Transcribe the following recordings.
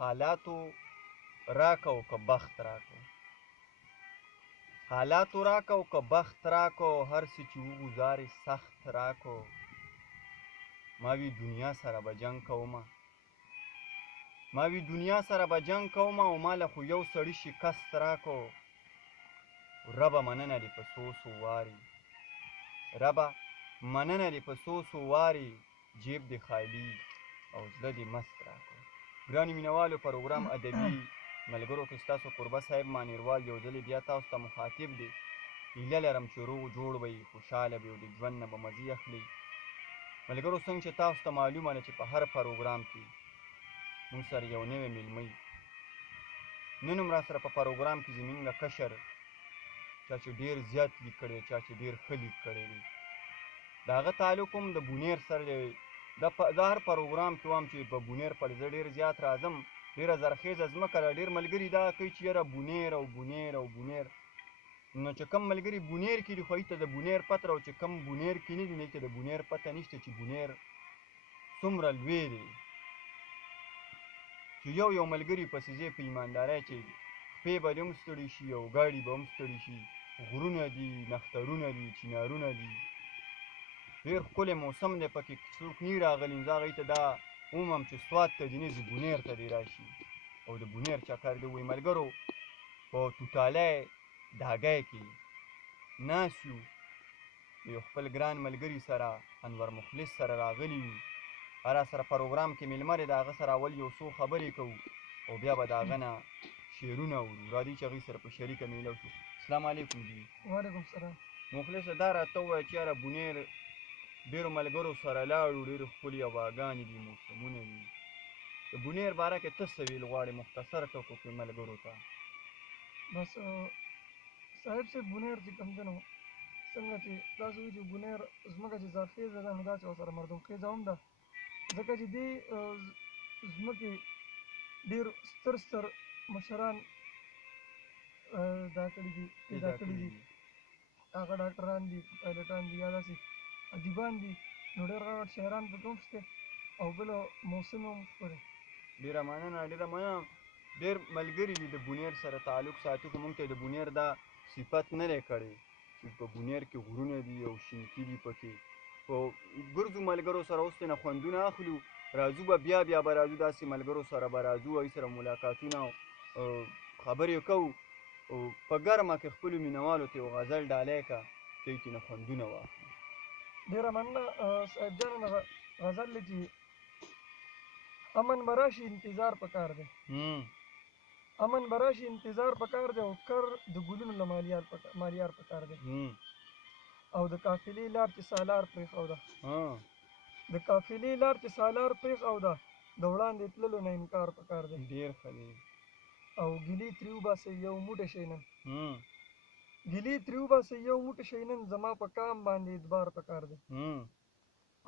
حالاتو راکو که بخت راکو حالاتو راکو که بخت راکو هر څه چې وګزارې سخت راکو ما وی دنیا سره به جنګ کومه ما وی دنیا سره به جنګ کومه او ماله خو یو سړي شکست راکو ربه مننه دې په څو څو واري ربه مننه دې په څو څو واري جیب دې خالي او زړه دې مست راکو ګرانو مینوالو پروګرام ادبي ملګرو کې ستاسو قربه صاحب مانیروال یو ځلې بیا تاسو ته مخاطب دی هیله لرم چې روغ جوړ به یې خوشحاله به او د ژوند نه به مزې اخلي ملګرو څنګه چې تاسو ته معلومه ده چې په هر پروګرام کې موږ سره یو نوی میلمه نن هم را سره په پروګرام کې زموږ کشر چا چې ډېر زیات لیک کړی چا چې ډېر ښه لیک کړی دی د هغه تعلق هم د بونیر سره دی زه هر پروګرام کې وایم چې په بونیر پر زه ډېر زیات راځم ډېره زرخیزه ځمکه ده ډېر ملګري دا کوي چې یاره بونیر او بونیر او بونیر نو چې کم ملګري بونیر کې دي خو هغوی ته د بونیر پته او چې کم بونیر کې نه دي نو هغوی ته د بونیر پته نشته چې بونیر څومره لوی دی چې یو ملګري پسې ځې په ایماندارۍ چې پښې به دې هم ستړي شي او ګاډي به هم ستړي شي غرونه دي نخترونه دي چنارونه دي ډېر ښکلی موسم دی پکې څوک نه راغلي نو زه هغوی ته دا ومم چې سوات ته دې نه ځي بونیر ته دې راشي او د بونیر چکر دې ووایي ملګرو په توتالی ډاګی کې ناست یو د یو خپل ګران ملګري سره انور مخلص سره راغلي یو را سره پروګرام کې میلمه دی د هغه سره اول یو څو خبرې کوو او بیا به د هغه نه شعرونه اورو راځئ چې هغوی سره په شریکه میله شو السلام علیکم جی وعلیکم السلام مخلصه دا راته ووایه چې یاره بونیر ډېرو ملګرو سره لاړو ډېرې ښکلې هواګانې دي موسمونه دي د بونیر باره کې ته څه ویل غواړې مختصر ټکو کې ملګرو ته بس صاحب صاحب بونیر چې کوم دی نو څنګه چې تاسو وایي چې بونیر ځمکه چې زرخیزه ده نو داسې ورسره مردمخیزه هم ده ځکه چې دې ځمکې ډېر ستر مشران دا کړي دي پیدا کړي دي هغه ډاکټران دي پایلټان دي یا داسې ادیبان دي نو ډېر غټ شاعران پکې هم شته او بل موسم هم ښکلی ډېره مننه ډېر ملګري دي د بونیر سره تعلق ساتي خو موږ ته د بونیر دا صفت نه دی کړی چې په بونیر کې غرونه دي او شینکي دي پکې په ګرځو ملګرو سره اوس ترېنه خوندونه اخلو راځو به بیا به راځو داسې ملګرو سره به راځو هغوی سره ملاقاتونه خبرې کوو په ګرمه کې خپلو مینهوالو ته یو غزل ډالۍ کړه چې هغوی ترېنه خوندونه واخلي ډېره مننه صاحب جانه غزل دی چې امن به راشي انتظار پکار دی امن به راشي انتظار پکار دی او کر د ګلونو له مالیار پکار دی او د قافلې لار چې سالار پرېښوده د قافلې لار چې سالار پرېښوده د وړاندې تللو نه انکار پکار دی ډېر ښه دی او ګیلې ترې وباسئ یو موټی شئ نن ګیلې ترې وباسئ یو موټی شئ نن زما په کام باندې اعتبار پکار دی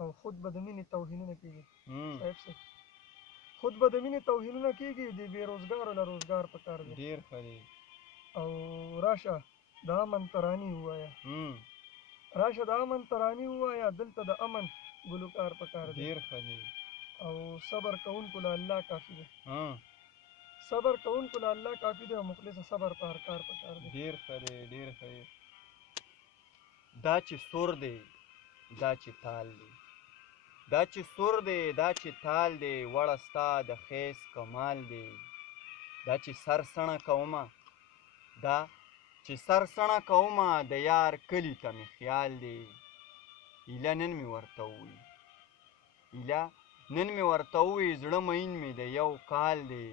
او خود به د مینې توهینونه کېږي صاحب صاحب خود به د مینې توهینونه کېږي د بېروزګارو له روزګار پکار دی ډېر ښه دی او راشه د امن ترانې ووایه راشه د امن ترانې ووایه دلته د امن ګلوکار پکار دی ډېر ښه دی او صبر کوونکو له الله کافي دی صبر کوونکو له الله کافي دی او مخلصه صبر په هر کار پکار دی ډېر ښه دی ډېر ښه دی دا چې سور دی دا چې تال دی دا چې سور دی دا چې تال دی وړه ستا د ښایست کمال دی دا چې سر سڼه کومه دا چې سر سڼه کومه د یار کلي ته مې خیال دی ایله نن مې ورته ووایي ایله نن مې ورته ووایي زړه مین مې د یو کال دی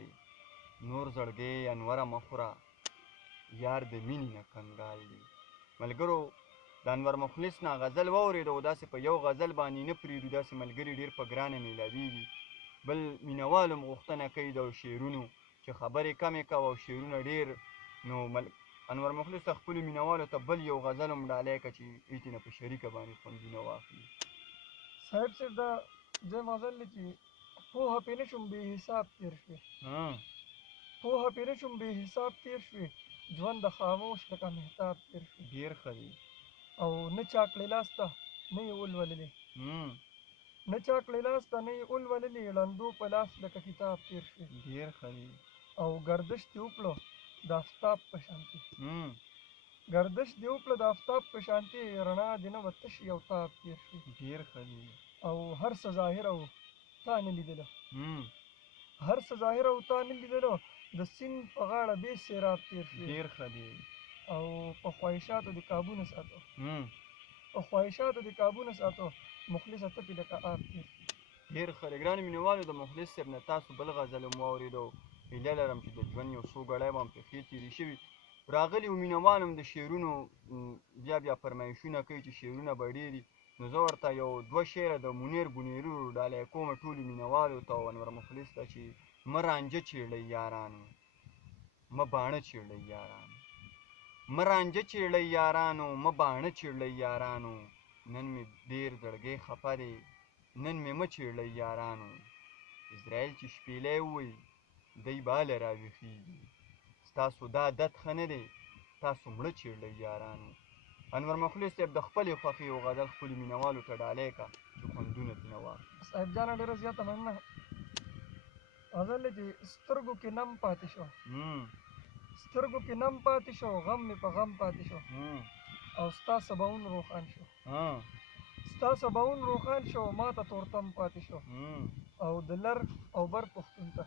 نور زړګی انوره مه خوره یار د مینې نه کنګال دی ملګرو د انور مخلص نه غزل واورېده او داسې په یو غزل باندې نه پرېږدو داسې ملګري ډېر په ګرانه میلاویږي بل مینهوال هم غوښتنه کوي د شعرونو چې خبرې کمې کوه او شعرونه ډېر نو انور مخلص خپلو مینهوالو ته بل یو غزل هم ډالۍ کړه چې هغوی ترېنه په شریکه باندې خوندونه واخلي صاحب صاحب دا دویم غزل دی چې پوهه پرې نه شوم بې حساب تېر شوې پوهه پرې نه شوم بې حساب تېر شوې ژوند د خاموش لکه مهتاب تېر شوې ډېر ښه دی او نه چا کړې لاس ته نه یې ولوللې نه چاکړې لاس ته نه یې ولوللې ړندو په لاس لکه کتاب تېر شوې ډېر ښه دی. او گردش دې وکړو د آفتاب په شانتې گردش دې وکړو د آفتاب په شانتې رڼا دې نه وه تش یو تاب تېر شوې ډېر ښه دی. او هر څه ظاهره و تا نه لیدله هر څه ظاهره و تا نه لیدلو د سیند په غاړه بې سېراب تېر شوې ډېر ښه دی. او په خواهشاتو دې کابو نه ساتو په خواهشاتو دې کابو نه ساتو مخلصه ته پې لکه آب تېر شوې ډېر ښه دی. ګرانو مینهوالو د مخلص صاحب نه تاسو بل غزل هم واورېدو. هیله لرم چې د ژوند یو څو ګړی به هم پرې ښې تېرې شوي. راغلي وو مینهوال هم د شعرونو بیا فرمایشونه کوي چې شعرونه به ډېر نو زه ورته یو دوه شعره د منیر بونیرو ډالۍ کومه ټولو مینهوالو ته او انور مخلص ته چې مه رانجه چیړئ یارانو مه باڼه چیړئ یارانو مه رانجه چیړئ یارانو مه باڼه چیړئ یارانو نن مې ډېر زړګی خفه دی نن مې مه چیړئ یارانو اسرائیل چې شپېلی ووایي دی به هله راویښېږي ستاسو دا عادت ښه نه دی تاسو مړه چیړئ یارانو. انور مخلص صاحب د خپلې خوښې یو غزل خپلو مینهوالو ته ډالۍ کړه چې خوندونه ترېنه واخلي. صاحب جانه ډېره زیاته مننه. غزل دی چې سترګو کې نم پاتې شو سترګو کې نم پاتې شو غم مې په غم پاتې شو او ستا سباوون روښان شو ستا سباوون روښان شو ما ته تورتم پاتې شو او د لر او بر پښتون ته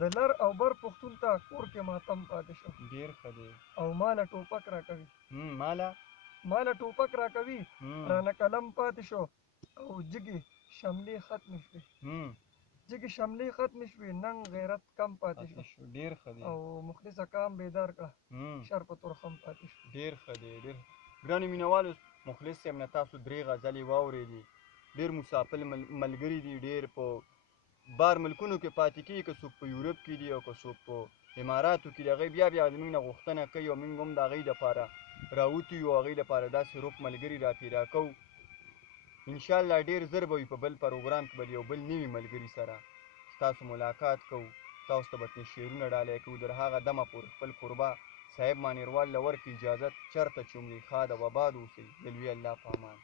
د لر او بر پښتون ته کور کې ماتم پاتې شو ډېر ښه دی. او ماله ټوپک راکوي ماله ټوپک راکوي رانه قلم پاتې شو او جګې شملې ختمې شوې جګې شملې ختمې شوې ننګ غیرت کم پاتې شو ډېر ښه دی. او مخلصه کام بیدار کړه شر په تورخم پاتې شو ډېر ښه دی. ډېر ګرانو مینهوالو مخلص صاحب نه تاسو درې غزلې واورېدې. ډېر مسافل ملګري دي ډېر په بار ملکونو کې پاتې کېږي که څوک په یورپ کې دي او که څوک په اماراتو کې دي هغوی بیا زموږ نه غوښتنه کوي او موږ هم د هغوی دپاره راوتي یو هغوی دپاره داسې روپ ملګري راپیدا کوو. انشاءالله ډېر ژر به وي په بل پروګرام کې به د یو بل نوي ملګري سره ستاسو ملاقات کوو تاسو ته به ترې شعرونه ډالۍ کوو. تر هغه دمه پورې خپل کوربه صاحب مانیروال له ورکړي اجازت چېرته چې عمرې ښاد او اباد اوسئ د لوی الله په امان.